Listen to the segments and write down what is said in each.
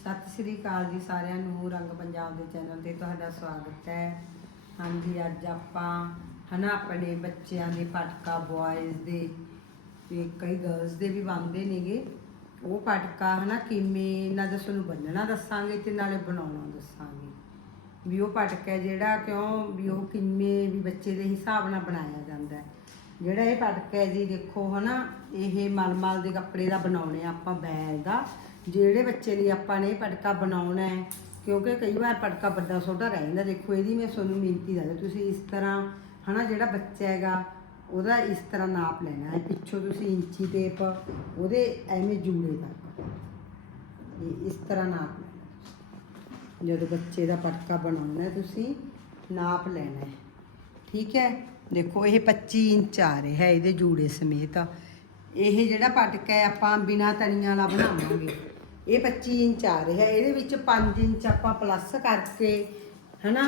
ਸਤਿ ਸ੍ਰੀ ਅਕਾਲ ਜੀ ਸਾਰਿਆਂ ਨੂੰ, ਰੰਗ ਪੰਜਾਬ ਦੇ ਚੈਨਲ ਤੇ ਤੁਹਾਡਾ ਸਵਾਗਤ ਹੈ। ਹਾਂਜੀ, ਅੱਜ ਆਪਾਂ ਹਨਾ, ਆਪਣੇ ਬੱਚਿਆਂ ਦੇ ਪਟਕਾ ਬॉयਜ਼ ਦੇ, ਤੇ ਕਈ ਗਰਲਸ ਦੇ ਵੀ ਬੰਨਦੇ ਨੇਗੇ। ਉਹ ਪਟਕਾ ਹਨਾ, ਕਿਵੇਂ ਇਹਨਾਂ ਦਾ ਤੁਹਾਨੂੰ ਬੰਨਣਾ ਦੱਸਾਂਗੇ ਤੇ ਨਾਲੇ ਬਣਾਉਣਾ ਦੱਸਾਂਗੇ। ਵੀ ਉਹ ਪਟਕਾ ਹੈ ਜਿਹੜਾ, ਕਿਉਂ, ਵੀ ਉਹ ਕਿਵੇਂ, ਵੀ ਬੱਚੇ ਦੇ ਹਿਸਾਬ ਨਾਲ ਬਣਾਇਆ ਜਾਂਦਾ ਹੈ। ਜਿਹੜਾ ਇਹ ਪਟਕਾ ਹੈ ਜੀ, ਦੇਖੋ ਹਨਾ, ਇਹ ਮਲਮਲ ਦੇ ਕੱਪੜੇ ਦਾ ਬਣਾਉਣੇ ਆਪਾਂ ਬੈਲ ਦਾ। ਜਿਹੜੇ ਬੱਚੇ ਲਈ ਆਪਾਂ ਨੇ ਪਟਕਾ ਬਣਾਉਣਾ ਹੈ, ਕਿਉਂਕਿ ਕਈ ਵਾਰ ਪਟਕਾ ਵੱਡਾ ਛੋਟਾ ਰਹਿ ਜਾਂਦਾ। ਦੇਖੋ, ਇਹਦੀ ਮੈਂ ਤੁਹਾਨੂੰ ਮਿਹਨਤੀ ਦੱਸਦਾ ਤੁਸੀਂ ਇਸ ਤਰ੍ਹਾਂ, ਹਨਾ, ਜਿਹੜਾ ਬੱਚਾ ਹੈਗਾ, ਉਹਦਾ ਇਸ ਤਰ੍ਹਾਂ ਨਾਪ ਲੈਣਾ ਹੈ। ਪਿੱਛੋਂ ਤੁਸੀਂ ਇੰਚੀ ਟੇਪ, ਉਹਦੇ ਐਵੇਂ ਜੂੜੇ ਤੱਕ ਇਹ ਇਸ ਤਰ੍ਹਾਂ ਨਾਪ ਲੈਣਾ ਜਦੋਂ ਬੱਚੇ ਦਾ ਪਟਕਾ ਬਣਾਉਣਾ ਹੈ, ਤੁਸੀਂ ਨਾਪ ਲੈਣਾ ਹੈ। ਠੀਕ ਹੈ? ਦੇਖੋ, ਇਹ 25 ਇੰਚ ਆ ਰਿਹਾ ਇਹਦੇ ਜੂੜੇ ਸਮੇਤ। ਇਹ ਜਿਹੜਾ ਪਟਕਾ ਹੈ, ਆਪਾਂ ਬਿਨਾ ਤਣੀਆਂ ਵਾਲਾ ਬਣਾਵਾਂਗੇ। ਇਹ 25 ਇੰਚ ਆ ਰਿਹਾ, ਇਹਦੇ ਵਿੱਚ 5 ਇੰਚ ਆਪਾਂ ਪਲੱਸ ਕਰਕੇ, ਹਨਾ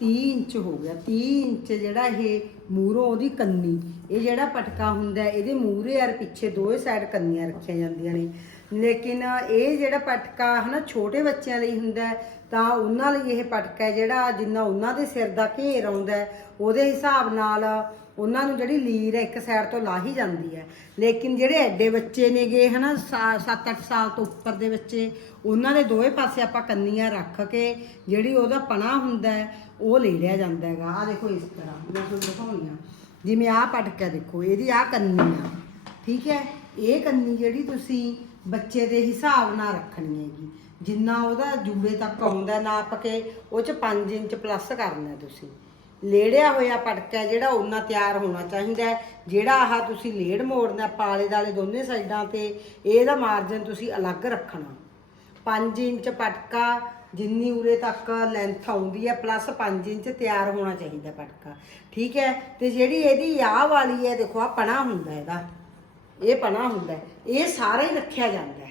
30 ਇੰਚ ਹੋ ਗਿਆ। 30 ਇੰਚ ਜਿਹੜਾ ਇਹ ਮੂਰੋਂ ਉਹਦੀ ਕੰਨੀ, ਇਹ ਜਿਹੜਾ ਪਟਕਾ ਹੁੰਦਾ, ਇਹਦੇ ਮੂਰੇ ਔਰ ਪਿੱਛੇ ਦੋਵੇਂ ਸਾਈਡ ਕੰਨੀਆਂ ਰੱਖੀਆਂ ਜਾਂਦੀਆਂ ਨੇ। ਲੇਕਿਨ ਇਹ ਜਿਹੜਾ ਪਟਕਾ, ਹਨਾ, ਛੋਟੇ ਬੱਚਿਆਂ ਲਈ ਹੁੰਦਾ, ਤਾਂ ਉਹਨਾਂ ਲਈ ਇਹ ਪਟਕਾ ਜਿਹੜਾ ਜਿੰਨਾ ਉਹਨਾਂ ਦੇ ਸਿਰ ਦਾ ਘੇਰ ਆਉਂਦਾ ਉਹਦੇ ਹਿਸਾਬ ਨਾਲ ਉਹਨਾਂ ਨੂੰ ਜਿਹੜੀ ਲੀਰ ਹੈ ਇੱਕ ਸਾਈਡ ਤੋਂ ਲਾਹੀ ਜਾਂਦੀ ਹੈ। ਲੇਕਿਨ ਜਿਹੜੇ ਐਡੇ ਬੱਚੇ ਨੇਗੇ, ਹਨਾ 7-8 ਸਾਲ ਤੋਂ ਉੱਪਰ ਦੇ ਬੱਚੇ, ਉਹਨਾਂ ਦੇ ਦੋਵੇਂ ਪਾਸੇ ਆਪਾਂ ਕੰਨੀਆਂ ਰੱਖ ਕੇ ਜਿਹੜੀ ਉਹਦਾ ਪਣਾ ਹੁੰਦਾ ਹੈ, ਉਹ ਲੈ ਲਿਆ ਜਾਂਦਾ ਹੈਗਾ। ਆ ਦੇਖੋ ਇਸ ਤਰ੍ਹਾਂ, ਮੈਂ ਤੁਹਾਨੂੰ ਦਿਖਾਉਣੀ ਆ। ਜਿਵੇਂ ਆਹ ਪਟਕਾ ਦੇਖੋ, ਇਹਦੀ ਆਹ ਕੰਨੀ ਆ, ਠੀਕ ਹੈ? ਇਹ ਕੰਨੀ ਜਿਹੜੀ ਤੁਸੀਂ ਬੱਚੇ ਦੇ ਹਿਸਾਬ ਨਾਲ ਰੱਖਣੀ ਹੈਗੀ। ਜਿੰਨਾ ਉਹਦਾ ਜੂੜੇ ਤੱਕ ਆਉਂਦਾ, ਨਾਪ ਕੇ, ਉਹ ਚ 5 ਇੰਚ ਪਲੱਸ ਕਰਨਾ ਤੁਸੀਂ। ਲੇੜਿਆ ਹੋਇਆ ਪਟਕਾ ਜਿਹੜਾ ਉਹਨਾਂ ਤਿਆਰ ਹੋਣਾ ਚਾਹੀਦਾ ਜਿਹੜਾ ਆਹ ਤੁਸੀਂ ਲੇੜ ਮੋੜਨਾ ਪਾਲੇ ਦਾਲੇ ਦੋਨੇ ਸਾਈਡਾਂ ਤੇ, ਇਹਦਾ ਮਾਰਜਨ ਤੁਸੀਂ ਅਲੱਗ ਰੱਖਣਾ। 5 ਇੰਚ ਪਟਕਾ, ਜਿੰਨੀ ਉਰੇ ਤੱਕ ਲੈਂਥ ਆਉਂਦੀ ਹੈ ਪਲੱਸ 5 ਇੰਚ ਤਿਆਰ ਹੋਣਾ ਚਾਹੀਦਾ ਪਟਕਾ। ਠੀਕ ਹੈ? ਤੇ ਜਿਹੜੀ ਇਹਦੀ ਆਹ ਵਾਲੀ ਹੈ, ਦੇਖੋ ਆ ਪਣਾ ਹੁੰਦਾ ਇਹਦਾ। ਇਹ ਪਣਾ ਹੁੰਦਾ ਇਹ ਸਾਰਾ ਹੀ ਰੱਖਿਆ ਜਾਂਦਾ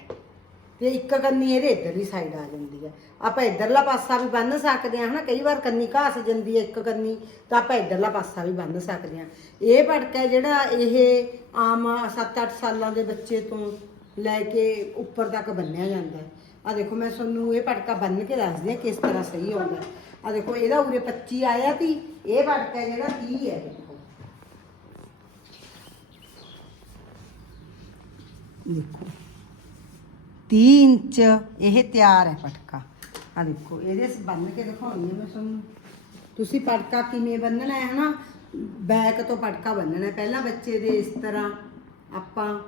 ਤੇ ਇੱਕ ਕੰਨੀ ਇਹਦੇ ਇੱਧਰਲੀ ਸਾਈਡ ਆ ਜਾਂਦੀ ਹੈ। ਆਪਾਂ ਇੱਧਰਲਾ ਪਾਸਾ ਵੀ ਬੰਨ ਸਕਦੇ ਹਾਂ, ਹਨਾ? ਕਈ ਵਾਰ ਕੰਨੀ ਘਾਸ ਜਾਂਦੀ ਹੈ ਇੱਕ ਕੰਨੀ, ਤਾਂ ਆਪਾਂ ਇੱਧਰਲਾ ਪਾਸਾ ਵੀ ਬੰਨ ਸਕਦੇ ਹਾਂ। ਇਹ ਪਟਕਾ ਜਿਹੜਾ ਇਹ ਆਮ 7-8 ਸਾਲਾਂ ਦੇ ਬੱਚੇ ਤੋਂ ਲੈ ਕੇ ਉੱਪਰ ਤੱਕ ਬੰਨਿਆ ਜਾਂਦਾ ਹੈ। ਆ ਦੇਖੋ, ਮੈਂ ਤੁਹਾਨੂੰ ਇਹ ਪਟਕਾ ਬੰਨ ਕੇ ਦੱਸਦੀ ਹਾਂ ਕਿਸ ਤਰ੍ਹਾਂ ਸਹੀ ਆਉਂਦਾ ਆ ਦੇਖੋ, ਇਹਦਾ ਉਰੇ 25 ਆਇਆ ਤੀ ਇਹ ਪਟਕਾ ਜਿਹੜਾ 30 ਹੈ, ਦੇਖੋ। ਦੇਖੋ। 30 ਇੰਚ ਇਹ ਤਿਆਰ ਹੈ ਪਟਕਾ। ਆ ਦੇਖੋ, ਇਹਦੇ ਸ, ਬੰਨ ਕੇ ਦਿਖਾਉਣੀ ਹੈ ਮੈਂ ਤੁਹਾਨੂੰ। ਤੁਸੀਂ ਪਟਕਾ ਕਿਵੇਂ ਬੰਨਣਾ ਹੈ, ਹਨਾ? ਬੈਕ ਤੋਂ ਪਟਕਾ ਬੰਨਣਾ ਪਹਿਲਾਂ ਬੱਚੇ ਦੇ ਇਸ ਤਰ੍ਹਾਂ ਆਪਾਂ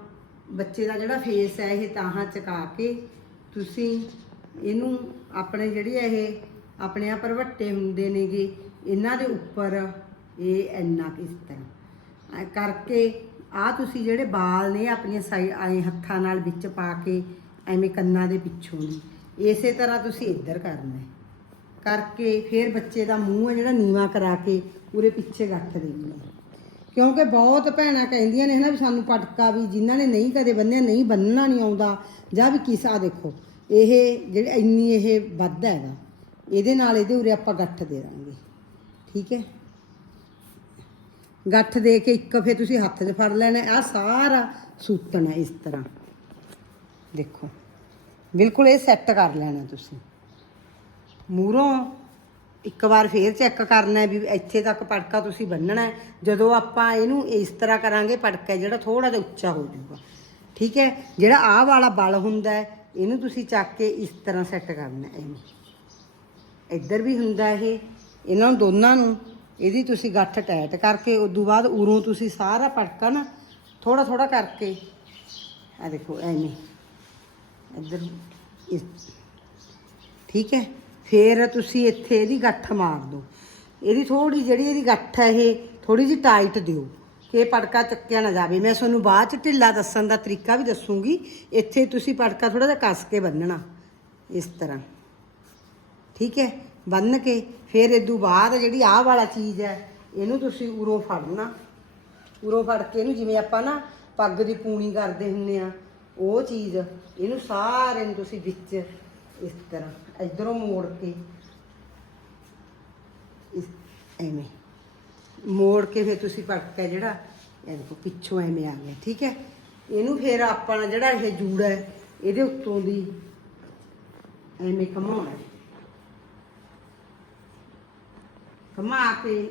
ਬੱਚੇ ਦਾ ਜਿਹੜਾ ਫੇਸ ਹੈ, ਇਹ ਤਾਹਾਂ ਚਕਾ ਕੇ ਤੁਸੀਂ ਇਹਨੂੰ ਆਪਣੇ ਜਿਹੜੀ ਇਹ, ਆਪਣੇ ਆ ਪਰਵੱਟੇ ਹੁੰਦੇ ਨੇਗੇ, ਇਹਨਾਂ ਦੇ ਉੱਪਰ ਇਹ ਇੰਨਾ ਕੁ ਇਸ ਤਰ੍ਹਾਂ। ਕਰਕੇ ਆ ਤੁਸੀਂ ਜਿਹੜੇ ਬਾਲ ਨੇ, ਆਪਣੀਆਂ ਸਾਈ, ਆਏ ਹੱਥਾਂ ਨਾਲ ਵਿੱਚ ਪਾ ਕੇ ਐਵੇਂ ਕੰਨਾਂ ਦੇ ਪਿੱਛੋਂ ਦੀ ਇਸੇ ਤਰ੍ਹਾਂ ਤੁਸੀਂ ਇੱਧਰ ਕਰਨਾ ਹੈ। ਕਰਕੇ ਫਿਰ ਬੱਚੇ ਦਾ ਮੂੰਹ ਹੈ ਜਿਹੜਾ ਨੀਵਾ ਕਰਾ ਕੇ ਪੂਰੇ ਪਿੱਛੇ ਗੱਠ ਦੇਣੀ ਹੈ ਕਿਉਂਕਿ ਬਹੁਤ ਭੈਣਾਂ ਕਹਿੰਦੀਆਂ ਨੇ ਹਨਾ ਵੀ ਸਾਨੂੰ ਪਟਕਾ ਵੀ ਜਿਨ੍ਹਾਂ ਨੇ ਨਹੀਂ ਕਦੇ ਬੰਨਿਆ, ਨਹੀਂ ਬੰਨਣਾ ਨਹੀਂ ਆਉਂਦਾ। ਜਾਂ ਵੀ ਕਿਸਾ ਦੇਖੋ, ਇਹ ਜਿਹੜੇ ਇੰਨੀ ਇਹ ਵੱਧ ਹੈਗਾ ਇਹਦੇ ਨਾਲ ਇਹਦੇ ਉਰੇ ਆਪਾਂ ਗੱਠ ਦੇ ਦਾਂਗੇ। ਠੀਕ ਹੈ? ਗੱਠ ਦੇ ਕੇ ਇੱਕ ਫੇ ਤੁਸੀਂ ਹੱਥ 'ਚ ਫੜ ਲੈਣਾ ਆ ਸਾਰਾ ਸੂਤਣਾ ਇਸ ਤਰ੍ਹਾਂ। ਦੇਖੋ। ਬਿਲਕੁਲ ਇਹ ਸੈੱਟ ਕਰ ਲੈਣਾ ਤੁਸੀਂ। ਮੂਹਰੋਂ ਇੱਕ ਵਾਰ ਫੇਰ ਚੈੱਕ ਕਰਨਾ ਵੀ ਇੱਥੇ ਤੱਕ ਪਟਕਾ ਤੁਸੀਂ ਬੰਨਣਾ ਹੈ। ਜਦੋਂ ਆਪਾਂ ਇਹਨੂੰ ਇਸ ਤਰ੍ਹਾਂ ਕਰਾਂਗੇ, ਪਟਕਾ ਜਿਹੜਾ ਥੋੜਾ ਜਿਹਾ ਉੱਚਾ ਹੋ ਜਾਊਗਾ। ਠੀਕ ਹੈ? ਜਿਹੜਾ ਆਹ ਵਾਲਾ ਬਲ ਹੁੰਦਾ ਹੈ, ਇਹਨੂੰ ਤੁਸੀਂ ਚੱਕ ਕੇ ਇਸ ਤਰ੍ਹਾਂ ਸੈੱਟ ਕਰਨਾ ਹੈ ਇਹਨੂੰ। ਇੱਧਰ ਵੀ ਹੁੰਦਾ ਇਹ, ਇਹਨਾਂ ਨੂੰ ਦੋਨਾਂ ਨੂੰ। ਇਹਦੀ ਤੁਸੀਂ ਗੱਠ ਟੈਟ ਕਰਕੇ, ਉਸ ਤੋਂ ਬਾਅਦ ਉਰੋਂ ਤੁਸੀਂ ਸਾਰਾ ਪਟਕਾ ਨਾ ਥੋੜਾ ਥੋੜਾ ਕਰਕੇ। ਆ ਦੇਖੋ, ਐਵੇਂ। ਇੱਧਰ ਇਸ ਠੀਕ ਹੈ? ਫਿਰ ਤੁਸੀਂ ਇੱਥੇ ਇਹਦੀ ਗੱਠ ਮਾਰ ਦਿਓ। ਇਹਦੀ ਥੋੜੀ ਜਿਹੜੀ ਇਹਦੀ ਗੱਠ ਹੈ ਇਹ ਥੋੜੀ ਜਿਹੀ ਟਾਈਟ ਦਿਓ ਕਿ ਇਹ ਪੜਕਾ ਚੱਕਿਆ ਨਾ ਜਾਵੇ। ਮੈਂ ਤੁਹਾਨੂੰ ਬਾਅਦ ਚ ਢਿੱਲਾ ਦੱਸਣ ਦਾ ਤਰੀਕਾ ਵੀ ਦੱਸੂਗੀ। ਇੱਥੇ ਤੁਸੀਂ ਪੜਕਾ ਥੋੜਾ ਜਿਹਾ ਕੱਸ ਕੇ ਬੰਨਣਾ ਇਸ ਤਰ੍ਹਾਂ। ਠੀਕ ਹੈ? ਬੰਨ ਕੇ ਫਿਰ ਇਹ ਤੋਂ ਬਾਅਦ ਜਿਹੜੀ ਆਹ ਵਾਲਾ ਚੀਜ਼ ਹੈ, ਇਹਨੂੰ ਤੁਸੀਂ ਉਰੋਂ ਫੜਨਾ। ਉਰੋਂ ਫੜ ਕੇ ਇਹਨੂੰ ਜਿਵੇਂ ਆਪਾਂ ਨਾ ਪੱਗ ਦੀ ਪੂਣੀ ਕਰਦੇ ਹੁੰਨੇ ਆ ਉਹ ਚੀਜ਼, ਇਹਨੂੰ ਸਾਰੇ ਨੂੰ ਤੁਸੀਂ ਵਿੱਚ ਇਸ ਤਰ੍ਹਾਂ ਇਧਰੋਂ ਮੋੜ ਕੇ, ਇਸ ਐਵੇਂ ਮੋੜ ਕੇ ਫਿਰ ਤੁਸੀਂ ਪਟਕਾ ਜਿਹੜਾ, ਇਹ ਦੇਖੋ ਪਿੱਛੋਂ ਐਵੇਂ ਆ ਗਿਆ, ਠੀਕ ਹੈ ਇਹਨੂੰ ਫਿਰ ਆਪਾਂ ਜਿਹੜਾ ਇਹ ਜੂੜਾ ਹੈ, ਇਹਦੇ ਉੱਤੋਂ ਦੀ ਐਵੇਂ ਘਮਾਉਣਾ ਹੈ। ਘੁਮਾ ਕੇ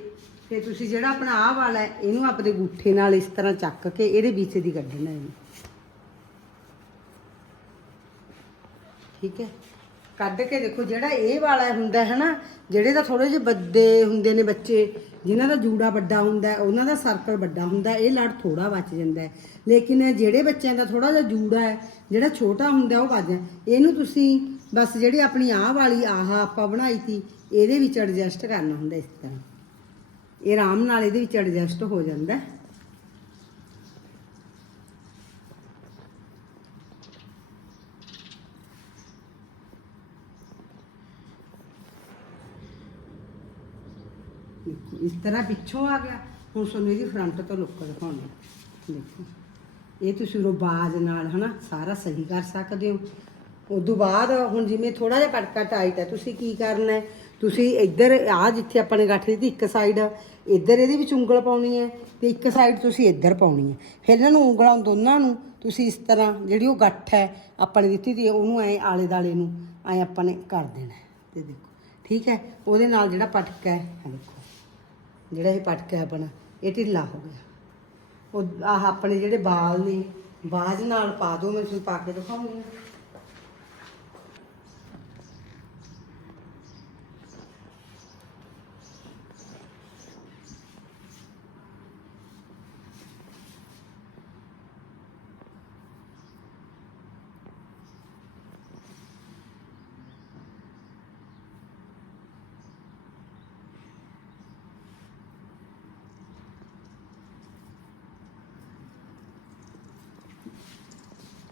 ਫਿਰ ਤੁਸੀਂ ਜਿਹੜਾ ਆਪਣਾ ਆਹ ਵਾਲਾ ਇਹਨੂੰ ਆਪਣੇ ਗੁੱਠੇ ਨਾਲ ਇਸ ਤਰ੍ਹਾਂ ਚੱਕ ਕੇ ਇਹਦੇ ਵਿੱਚ ਦੀ ਕੱਢਣਾ ਹੈ ਠੀਕ ਹੈ? ਕੱਢ ਕੇ ਦੇਖੋ, ਜਿਹੜਾ ਇਹ ਵਾਲਾ ਹੁੰਦਾ ਹੈ ਨਾ, ਜਿਹੜੇ ਤਾਂ ਥੋੜੇ ਜਿਹੇ ਵੱਡੇ ਹੁੰਦੇ ਨੇ ਬੱਚੇ, ਜਿਨ੍ਹਾਂ ਦਾ ਜੂੜਾ ਵੱਡਾ ਹੁੰਦਾ ਉਹਨਾਂ ਦਾ ਸਰਕਲ ਵੱਡਾ ਹੁੰਦਾ ਇਹ ਲੜ ਥੋੜਾ ਬਚ ਜਾਂਦਾ ਹੈ। ਲੇਕਿਨ ਜਿਹੜੇ ਬੱਚਿਆਂ ਦਾ ਥੋੜਾ ਜਿਹਾ ਜੂੜਾ ਹੈ, ਜਿਹੜਾ ਛੋਟਾ ਹੁੰਦਾ ਉਹ ਬਚ ਇਹਨੂੰ ਤੁਸੀਂ ਬਸ ਜਿਹੜੀ ਆਪਣੀ ਆਹ ਵਾਲੀ ਆਹ ਆਪਾਂ ਬਣਾਈ ਸੀ, ਇਹਦੇ ਵਿੱਚ ਐਡਜਸਟ ਕਰਨਾ ਹੁੰਦਾ ਇਸ ਤਰ੍ਹਾਂ। ਇਹ ਆਰਾਮ ਨਾਲ ਇਹਦੇ ਵਿੱਚ ਐਡਜਸਟ ਹੋ ਜਾਂਦਾ ਹੈ। ਦੇਖੋ ਇਸ ਤਰ੍ਹਾਂ ਪਿੱਛੋਂ ਆ ਗਿਆ। ਹੁਣ ਤੁਹਾਨੂੰ ਇਹਦੀ ਫਰੰਟ ਤੋਂ ਲੁੱਕ ਦਿਖਾਉਣੀ ਦੇਖੋ। ਇਹ ਤੁਸੀਂ ਉਹ ਬਾਜ ਨਾਲ ਹਨਾ ਸਾਰਾ ਸਹੀ ਕਰ ਸਕਦੇ ਹੋ। ਉਦੋਂ ਬਾਅਦ ਹੁਣ ਜਿਵੇਂ ਥੋੜਾ ਜਿਹਾ ਪਟਕਾ ਟਾਈਟ ਹੈ ਤੁਸੀਂ ਕੀ ਕਰਨਾ ਹੈ? ਤੁਸੀਂ ਇੱਧਰ ਆ ਜਿੱਥੇ ਆਪਾਂ ਨੇ ਗੱਠ ਦਿੱਤੀ, ਇੱਕ ਸਾਈਡ ਇੱਧਰ ਇਹਦੇ ਵਿੱਚ ਉਂਗਲ ਪਾਉਣੀ ਹੈ ਤੇ ਇੱਕ ਸਾਈਡ ਤੁਸੀਂ ਇੱਧਰ ਪਾਉਣੀ ਹੈ। ਫਿਰ ਇਹਨਾਂ ਨੂੰ ਉਂਗਲਾਂ ਦੋਨਾਂ ਨੂੰ ਤੁਸੀਂ ਇਸ ਤਰ੍ਹਾਂ ਜਿਹੜੀ ਉਹ ਗੱਠ ਹੈ ਆਪਾਂ ਨੇ ਦਿੱਤੀ ਦੀ ਉਹਨੂੰ ਐ ਆਲੇ ਦਾਲੇ ਨੂੰ ਐ ਆਪਾਂ ਨੇ ਕਰ ਦੇਣਾ ਹੈ। ਤੇ ਦੇਖੋ, ਠੀਕ ਹੈ? ਉਹਦੇ ਨਾਲ ਜਿਹੜਾ ਪਟਕਾ ਹੈ ਦੇਖੋ। ਜਿਹੜਾ ਇਹ ਪਟਕਾ ਆਪਣਾ, ਇਹ ਢਿੱਲਾ ਹੋ ਗਿਆ। ਉਹ ਆਹ ਆਪਣੇ ਜਿਹੜੇ ਵਾਲ ਨੇ ਬਾਜ ਨਾਲ ਪਾ ਦੋ, ਮੈਂ ਤੁਹਾਨੂੰ ਪਾ ਕੇ ਦਿਖਾਉਂਗੀ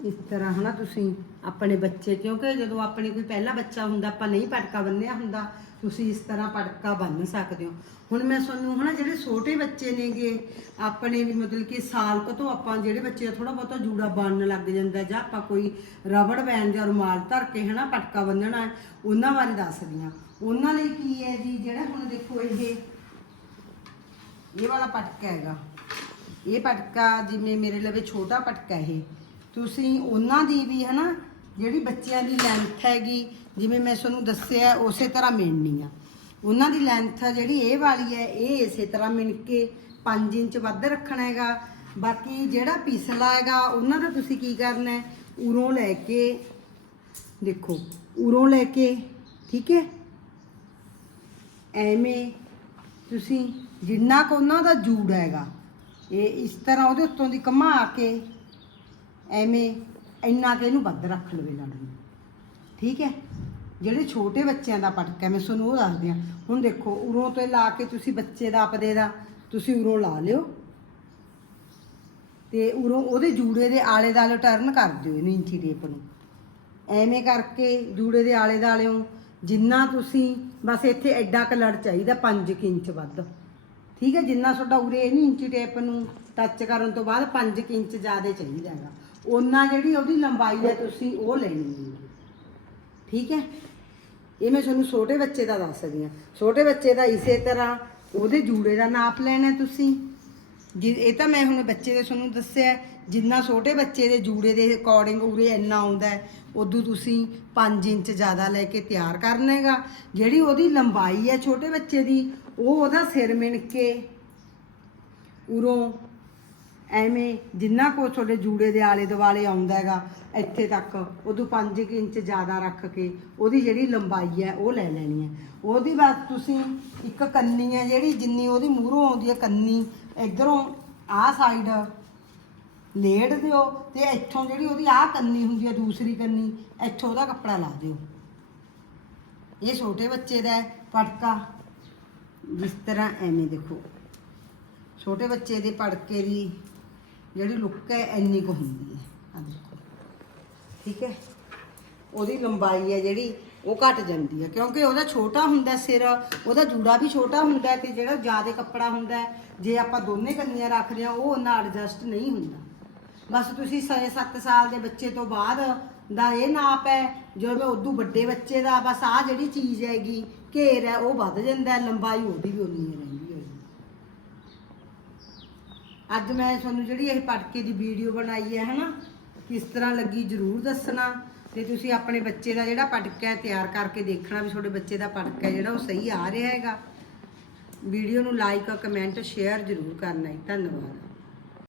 ਇਸ ਤਰ੍ਹਾਂ ਹਨਾ ਤੁਸੀਂ ਆਪਣੇ ਬੱਚੇ, ਕਿਉਂਕਿ ਜਦੋਂ ਆਪਣੇ ਕੋਈ ਪਹਿਲਾ ਬੱਚਾ ਹੁੰਦਾ, ਆਪਾਂ ਨਹੀਂ ਪਟਕਾ ਬੰਨਿਆ ਹੁੰਦਾ, ਤੁਸੀਂ ਇਸ ਤਰ੍ਹਾਂ ਪਟਕਾ ਬੰਨ ਸਕਦੇ ਹੋ। ਹੁਣ ਮੈਂ ਤੁਹਾਨੂੰ ਹਨਾ ਜਿਹੜੇ ਛੋਟੇ ਬੱਚੇ ਨੇਗੇ, ਆਪਣੇ ਵੀ ਮਤਲਬ ਕਿ ਸਾਲ ਕੁ ਤੋਂ ਆਪਾਂ ਜਿਹੜੇ ਬੱਚੇ ਦਾ ਥੋੜਾ ਬਹੁਤਾ ਜੂੜਾ ਬਣਨ ਲੱਗ ਜਾਂਦਾ, ਜਾਂ ਆਪਾਂ ਕੋਈ ਰਬੜ ਬੈਂਡ ਜਾਂ ਰੁਮਾਲ ਧਰ ਕੇ ਹਨਾ ਪਟਕਾ ਬੰਨਣਾ ਉਹਨਾਂ ਬਾਰੇ ਦੱਸਦੀ ਹਾਂ। ਉਹਨਾਂ ਲਈ ਕੀ ਹੈ ਜੀ, ਜਿਹੜਾ ਹੁਣ ਦੇਖੋ ਇਹ ਇਹ ਵਾਲਾ ਪਟਕਾ ਹੈਗਾ। ਇਹ ਪਟਕਾ ਜਿਵੇਂ ਮੇਰੇ ਲਵੇ ਛੋਟਾ ਪਟਕਾ ਇਹ। ਤੁਸੀਂ ਉਹਨਾਂ ਦੀ ਵੀ ਹਨਾ, ਜਿਹੜੀ ਬੱਚਿਆਂ ਦੀ ਲੈਂਥ ਹੈਗੀ, ਜਿਵੇਂ ਮੈਂ ਤੁਹਾਨੂੰ ਦੱਸਿਆ, ਉਸੇ ਤਰ੍ਹਾਂ ਮਿਣਨੀ ਆ। ਉਹਨਾਂ ਦੀ ਲੈਂਥ ਜਿਹੜੀ ਇਹ ਵਾਲੀ ਹੈ, ਇਹ ਇਸੇ ਤਰ੍ਹਾਂ ਮਿਣ ਕੇ 5 ਇੰਚ ਵੱਧ ਰੱਖਣਾ ਹੈਗਾ। ਬਾਕੀ ਜਿਹੜਾ ਪਿਛਲਾ ਹੈਗਾ, ਉਹਨਾਂ ਦਾ ਤੁਸੀਂ ਕੀ ਕਰਨਾ ਹੈ? ਉਰੋਂ ਲੈ ਕੇ, ਦੇਖੋ, ਉਰੋਂ ਲੈ ਕੇ, ਠੀਕ ਹੈ? ਐਵੇਂ ਤੁਸੀਂ ਜਿੰਨਾ ਕੁ ਉਹਨਾਂ ਦਾ ਜੂੜ ਹੈਗਾ, ਇਹ ਇਸ ਤਰ੍ਹਾਂ ਉਹਦੇ ਉੱਤੋਂ ਦੀ ਘੁਮਾ ਕੇ ਐਵੇਂ ਇੰਨਾ ਕਿ ਇਹਨੂੰ ਵੱਧ ਰੱਖ ਲਵੇ ਲੜਨ ਠੀਕ ਹੈ? ਜਿਹੜੇ ਛੋਟੇ ਬੱਚਿਆਂ ਦਾ ਪਟਕਾ ਮੈਂ ਤੁਹਾਨੂੰ ਉਹ ਦੱਸਦੀ ਹਾਂ। ਹੁਣ ਦੇਖੋ, ਉਰੋਂ ਤੋਂ ਲਾ ਕੇ ਤੁਸੀਂ ਬੱਚੇ ਦਾ, ਆਪਦੇ ਦਾ, ਤੁਸੀਂ ਉਰੋਂ ਲਾ ਲਿਓ। ਤੇ ਉਰੋਂ ਉਹਦੇ ਜੂੜੇ ਦੇ ਆਲੇ ਦਾਲੇ ਟਰਨ ਕਰ ਦਿਓ ਇਹਨੂੰ ਇੰਚੀ ਟੇਪ ਨੂੰ। ਐਵੇਂ ਕਰਕੇ ਜੂੜੇ ਦੇ ਆਲੇ ਦਾਲਿਓਂ ਜਿੰਨਾ ਤੁਸੀਂ, ਬਸ ਇੱਥੇ ਐਡਾ ਕੁ ਚਾਹੀਦਾ 5 ਇੰਚ ਵੱਧ। ਠੀਕ ਹੈ? ਜਿੰਨਾ ਤੁਹਾਡਾ ਉਰੇ ਇਹਨੂੰ ਇੰਚੀ ਟੇਪ ਨੂੰ ਟੱਚ ਕਰਨ ਤੋਂ ਬਾਅਦ 5 ਇੰਚ ਜ਼ਿਆਦਾ ਚਾਹੀਦਾ ਹੈਗਾ। ਉਹਨਾਂ ਜਿਹੜੀ ਉਹਦੀ ਲੰਬਾਈ ਹੈ ਤੁਸੀਂ ਉਹ ਲੈਣੀ ਹੈ। ਠੀਕ ਹੈ? ਇਹ ਮੈਂ ਤੁਹਾਨੂੰ ਛੋਟੇ ਬੱਚੇ ਦਾ ਦੱਸਦੀ ਹਾਂ। ਛੋਟੇ ਬੱਚੇ ਦਾ ਇਸੇ ਤਰ੍ਹਾਂ ਉਹਦੇ ਜੂੜੇ ਦਾ ਨਾਪ ਲੈਣਾ ਤੁਸੀਂ। ਜੀ, ਇਹ ਤਾਂ ਮੈਂ ਹੁਣ ਬੱਚੇ ਦੇ ਤੁਹਾਨੂੰ ਦੱਸਿਆ ਜਿੰਨਾ ਛੋਟੇ ਬੱਚੇ ਦੇ ਜੂੜੇ ਦੇ ਅਕੋਰਡਿੰਗ ਉਰੇ ਇੰਨਾ ਆਉਂਦਾ ਉਦੋਂ ਤੁਸੀਂ 5 ਇੰਚ ਜ਼ਿਆਦਾ ਲੈ ਕੇ ਤਿਆਰ ਕਰਨਾ ਹੈਗਾ। ਜਿਹੜੀ ਉਹਦੀ ਲੰਬਾਈ ਹੈ ਛੋਟੇ ਬੱਚੇ ਦੀ, ਉਹ ਉਹਦਾ ਸਿਰ ਮਿਣ ਕੇ ਉਰੋਂ ਐਵੇਂ ਜਿੰਨਾ ਕੋ ਤੁਹਾਡੇ ਜੂੜੇ ਦੇ ਆਲੇ ਦੁਆਲੇ ਆਉਂਦਾ ਹੈਗਾ, ਇੱਥੇ ਤੱਕ, ਉਦੋਂ 5 ਇੰਚ ਜ਼ਿਆਦਾ ਰੱਖ ਕੇ ਉਹਦੀ ਜਿਹੜੀ ਲੰਬਾਈ ਹੈ, ਉਹ ਲੈ ਲੈਣੀ ਹੈ। ਉਹਦੀ ਬਾਅਦ ਤੁਸੀਂ ਇੱਕ ਕੰਨੀ ਹੈ ਜਿਹੜੀ, ਜਿੰਨੀ ਉਹਦੀ ਮੂਹਰੋਂ ਆਉਂਦੀ ਹੈ ਕੰਨੀ, ਇਧਰੋਂ ਆਹ ਸਾਈਡ ਲੇੜ ਦਿਓ ਤੇ ਇੱਥੋਂ ਜਿਹੜੀ ਉਹਦੀ ਆਹ ਕੰਨੀ ਹੁੰਦੀ ਹੈ, ਦੂਸਰੀ ਕੰਨੀ, ਇੱਥੋਂ ਉਹਦਾ ਕੱਪੜਾ ਲਾ ਦਿਓ। ਇਹ ਛੋਟੇ ਬੱਚੇ ਦਾ ਹੈ ਪਟਕਾ ਜਿਸ ਤਰ੍ਹਾਂ ਐਵੇਂ ਦੇਖੋ। ਛੋਟੇ ਬੱਚੇ ਦੇ ਪੜਕੇ ਦੀ ਜਿਹੜੀ ਲੁੱਕ ਹੈ ਇੰਨੀ ਕੁ ਹੁੰਦੀ ਹੈ। ਆ ਦੇਖੋ। ਠੀਕ ਹੈ? ਉਹਦੀ ਲੰਬਾਈ ਹੈ ਜਿਹੜੀ, ਉਹ ਘਟ ਜਾਂਦੀ ਹੈ। ਕਿਉਂਕਿ ਉਹਦਾ ਛੋਟਾ ਹੁੰਦਾ ਸਿਰ, ਉਹਦਾ ਜੂੜਾ ਵੀ ਛੋਟਾ ਹੁੰਦਾ ਹੈ ਤੇ ਜਿਹੜਾ ਜ਼ਿਆਦਾ ਕੱਪੜਾ ਹੁੰਦਾ ਜੇ ਆਪਾਂ ਦੋਨੇ ਕੰਨੀਆਂ ਰੱਖਦੇ ਹਾਂ ਉਹ ਉਹਨਾਂ ਐਡਜਸਟ ਨਹੀਂ ਹੁੰਦਾ। ਬਸ ਤੁਸੀਂ 7 ਸਾਲ ਦੇ ਬੱਚੇ ਤੋਂ ਬਾਅਦ ਦਾ ਇਹ ਨਾਪ ਹੈ ਜਦੋਂ ਉਦੋਂ ਵੱਡੇ ਬੱਚੇ ਦਾ, ਬਸ ਆ ਜਿਹੜੀ ਚੀਜ਼ ਹੈਗੀ, ਘੇਰ ਹੈ, ਉਹ ਵੱਧ ਜਾਂਦਾ ਲੰਬਾਈ ਉਹਦੀ ਵੀ ਉਨੀ ਹੈ ਰਹਿੰਦੀ ਹੈ ਅੱਜ ਮੈਂ ਤੁਹਾਨੂੰ ਜਿਹੜੀ ਇਹ ਪਟਕੇ ਦੀ ਵੀਡੀਓ ਬਣਾਈ ਹੈ, ਹਨਾ, ਕਿਸ ਤਰ੍ਹਾਂ ਲੱਗੀ ਜਰੂਰ ਦੱਸਣਾ। ਤੇ ਤੁਸੀਂ ਆਪਣੇ ਬੱਚੇ ਦਾ ਜਿਹੜਾ ਪਟਕਾ ਤਿਆਰ ਕਰਕੇ ਦੇਖਣਾ ਵੀ ਤੁਹਾਡੇ ਬੱਚੇ ਦਾ ਪਟਕਾ ਜਿਹੜਾ, ਉਹ ਸਹੀ ਆ ਰਿਹਾ ਹੈਗਾ। ਵੀਡੀਓ ਨੂੰ ਲਾਈਕ ਕਮੈਂਟ ਸ਼ੇਅਰ ਜ਼ਰੂਰ ਕਰਨਾ ਜੀ। ਧੰਨਵਾਦ।